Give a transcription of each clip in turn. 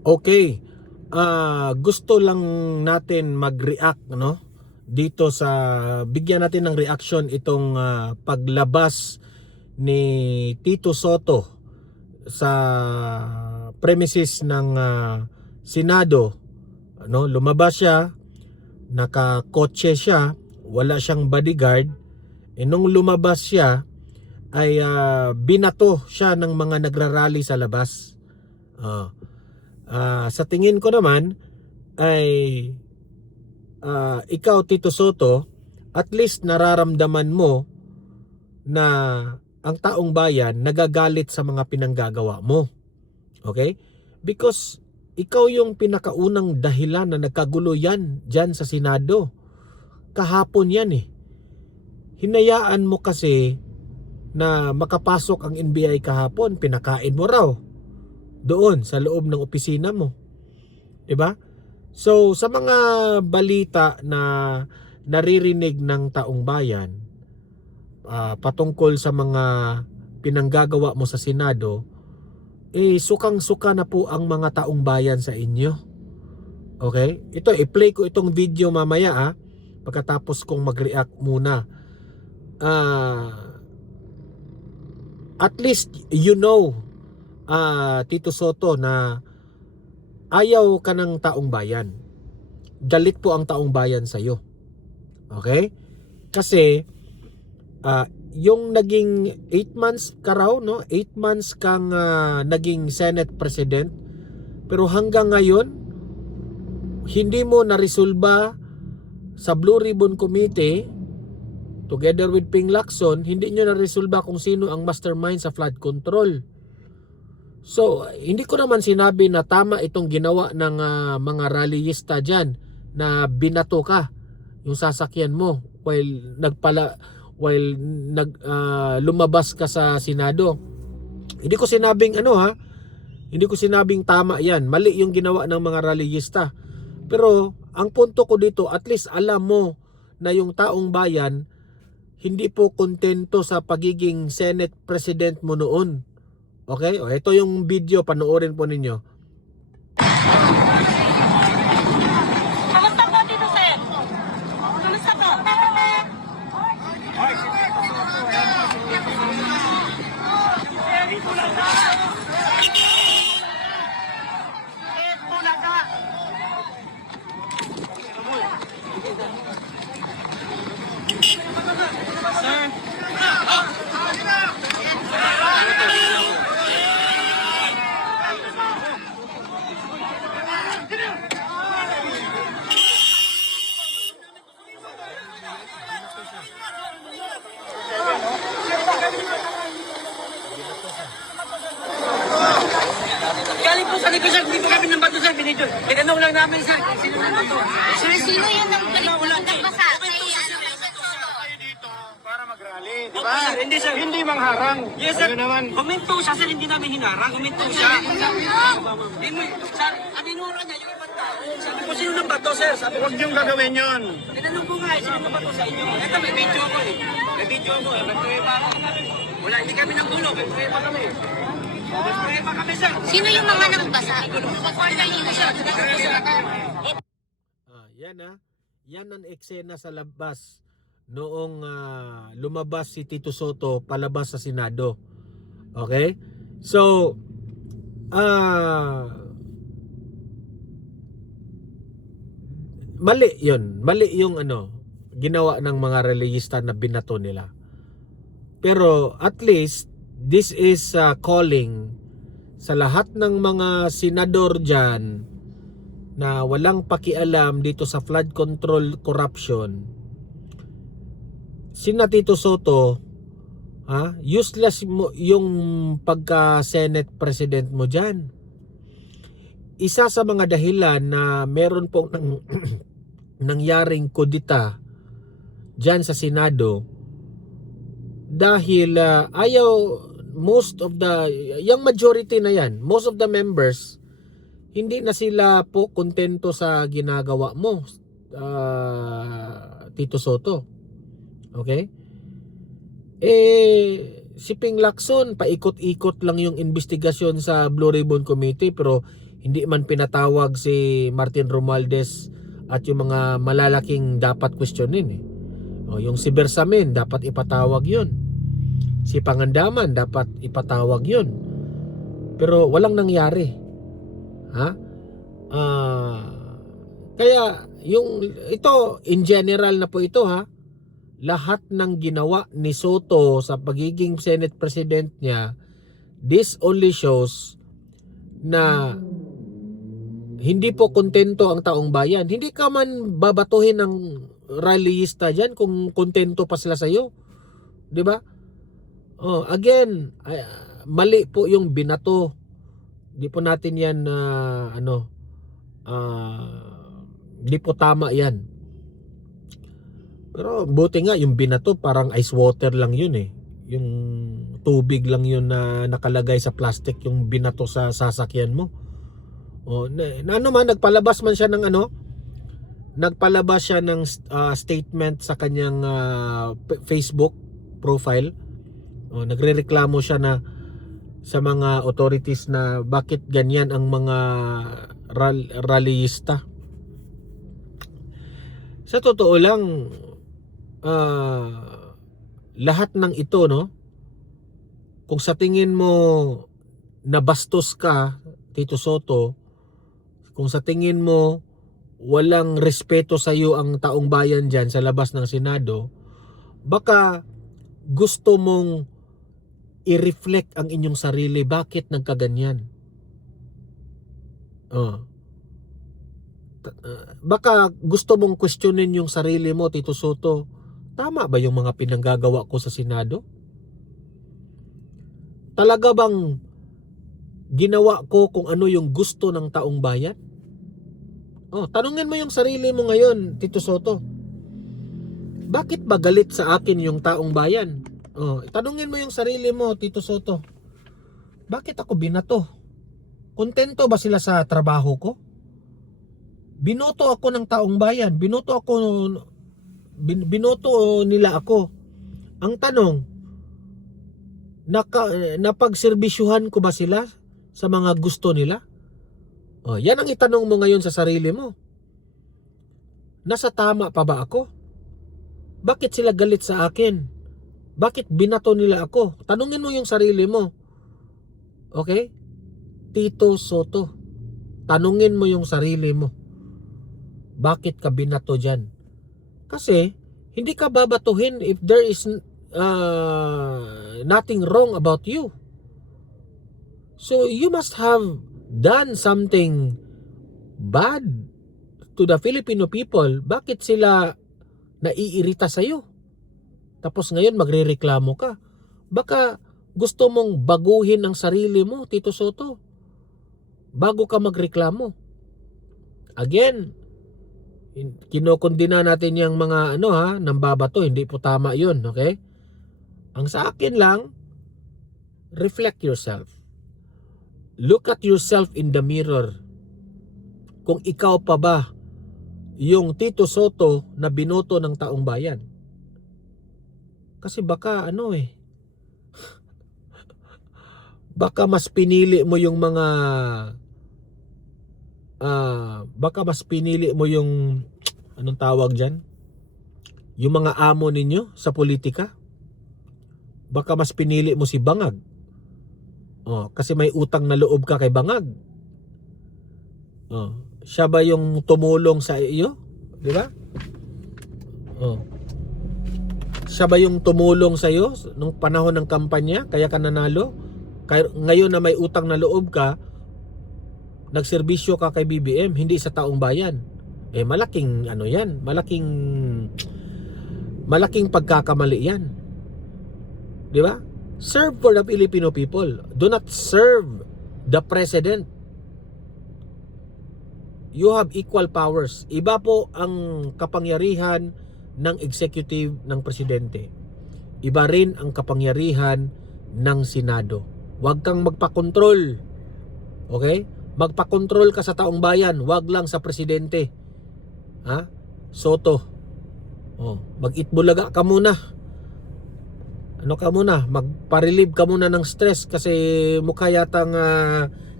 Okay. Gusto lang natin mag-react, no? Dito sa bigyan natin ng reaction itong paglabas ni Tito Soto sa premises ng Senado, no? Lumabas siya, nakakotse siya, wala siyang bodyguard. Nung lumabas siya ay binato siya ng mga nagrarally sa labas. Sa tingin ko naman ay ikaw Tito Soto, at least nararamdaman mo na ang taong bayan nagagalit sa mga pinanggagawa mo. Okay? Because ikaw yung pinakaunang dahilan na nagkagulo yan dyan sa Senado. Kahapon yan eh. Hinayaan mo kasi na makapasok ang NBI kahapon, pinakain mo raw doon sa loob ng opisina mo. 'Di ba? So sa mga balita na naririnig ng taong bayan patungkol sa mga pinanggagawa mo sa Senado, sukang-suka na po ang mga taong bayan sa inyo. Okay? Ito, i-play ko itong video mamaya pagkatapos kong mag-react muna. At least you know, Tito Soto, na ayaw ka ng taong bayan. Galit po ang taong bayan sa iyo. Okay? Kasi yung naging 8 months ka raw, no? 8 months kang naging Senate President, pero hanggang ngayon hindi mo naresolba sa Blue Ribbon Committee together with Ping Lacson, hindi nyo naresolba kung sino ang mastermind sa flood control. So, hindi ko naman sinabi na tama itong ginawa ng mga rallyista dyan na binato ka yung sasakyan mo while lumabas ka sa Senado. Hindi ko sinabing hindi ko sinabing tama yan. Mali yung ginawa ng mga rallyista. Pero ang punto ko dito, at least alam mo na yung taong bayan hindi po kontento sa pagiging Senate President mo noon. Okay? Ito yung video, panoorin po ninyo. Kamusta po, Tito Sen? Kamusta po? Galing po sa likod, sir. Hindi po kami ng bato, sir. Binidyo. Tinanong lang namin, sir. Sino ng bato? Sir, sino yung nagbasa? Kayo dito para mag-rally, di Opo, ba? sir. Hindi, sir. Hindi mangharang. Yes, sir. Ano naman? Huminto siya, sir. Hindi namin hinarang. Huminto siya. Sir, atinuro niya yung ibang tao. Sabi ko, sino ng bato, sir? Sabi ko, Huwag niyong gagawin yun. tinanong ko nga, sino ng bato sa inyo? Ito, may video ko eh. May video ko eh. May-prueba ako. Wala, hindi kami ng gulo. May-prueba kami. May-prueba kami, sir. Sino yung mga nagbasa? Pag-order nyo siya. Yan ang eksena sa labas noong lumabas si Tito Soto palabas sa Senado. Okay? So, mali yun. Mali yung ginawa ng mga reliyista na binato nila. Pero at least, this is calling sa lahat ng mga senador dyan na walang pakialam dito sa flood control corruption. Sina Tito Soto, useless mo yung pagka-Senate President mo dyan. Isa sa mga dahilan na meron pong nangyaring kudita dyan sa Senado dahil ayaw most of the, yung majority na yan, most of the members, hindi na sila po kontento sa ginagawa mo, Tito Soto. Okay? si Ping Lacson, paikot-ikot lang yung investigasyon sa Blue Ribbon Committee pero hindi man pinatawag si Martin Romualdez at yung mga malalaking dapat questionin eh. O, yung si Bersamin, dapat ipatawag yun. Si Pangandaman, dapat ipatawag yun. Pero walang nangyari. Ha? Kaya yung ito in general na po ito ha, lahat ng ginawa ni Soto sa pagiging Senate President niya, this only shows na hindi po kontento ang taong bayan. Hindi ka man babatuhin ng rallyista dyan kung kontento pa sila sa'yo. Di ba? Oh, again, mali po yung binato. Di po natin yan di po tama yan. Pero buti nga yung binato parang ice water lang yun eh. Yung tubig lang yun na nakalagay sa plastic yung binato sa sasakyan mo. O, nagpalabas man siya ng nagpalabas siya ng statement sa kanyang Facebook profile. O, nagrereklamo siya na sa mga authorities na bakit ganyan ang mga rallyista. Sa totoo lang, lahat ng ito, no? Kung sa tingin mo nabastos ka, Tito Soto, kung sa tingin mo walang respeto sa iyo ang taong bayan dyan sa labas ng Senado, baka gusto mong i-reflect ang inyong sarili. Bakit nagkaganyan? Baka gusto mong questionin yung sarili mo, Tito Soto. Tama ba yung mga pinanggagawa ko sa Senado? Talaga bang ginawa ko kung ano yung gusto ng taong bayan? Tanungin mo yung sarili mo ngayon, Tito Soto. Bakit ba galit sa akin yung taong bayan? Tanungin mo yung sarili mo, Tito Soto. Bakit ako binato? Kontento ba sila sa trabaho ko? Binoto ako ng taong bayan. Binoto nila ako. Ang tanong, napagserbisyuhan ko ba sila sa mga gusto nila? Yan ang itanong mo ngayon sa sarili mo. Nasa tama pa ba ako? Bakit sila galit sa akin? Bakit binato nila ako? Tanungin mo yung sarili mo. Okay? Tito Soto, tanungin mo yung sarili mo. Bakit ka binato dyan? Kasi hindi ka babatuhin if there is nothing wrong about you. So you must have done something bad to the Filipino people. Bakit sila naiirita sa'yo? Tapos ngayon magrereklamo ka. Baka gusto mong baguhin ang sarili mo, Tito Soto, bago ka magreklamo. Again, kinokondina natin yung mga nambabato. Hindi po tama yun, okay? Ang sa akin lang, reflect yourself. Look at yourself in the mirror. Kung ikaw pa ba yung Tito Soto na binoto ng taong bayan. Kasi baka baka mas pinili mo yung mga baka mas pinili mo yung anong tawag dyan? Yung mga amo ninyo sa politika. Baka mas pinili mo si Bangag. Kasi may utang na loob ka kay Bangag. Siya ba yung tumulong sa iyo? Di ba? Siya ba yung tumulong sa iyo nung panahon ng kampanya kaya ka nanalo? Ngayon na may utang na loob ka, nagserbisyo ka kay BBM, hindi sa taong bayan. Malaking yan, malaking pagkakamali yan. Di ba? Serve for the Filipino people. Do not serve the president. You have equal powers. Iba po ang kapangyarihan ng executive ng presidente. Iba rin ang kapangyarihan ng Senado. Huwag kang magpakontrol. Okay? Magpakontrol ka sa taong bayan, huwag lang sa presidente. Soto. Mag-itbulaga ka muna. ano ka muna, magpa-relieve ka muna ng stress kasi mukha yatang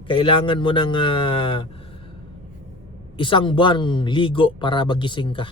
kailangan mo ng isang buwan ligo para magising ka.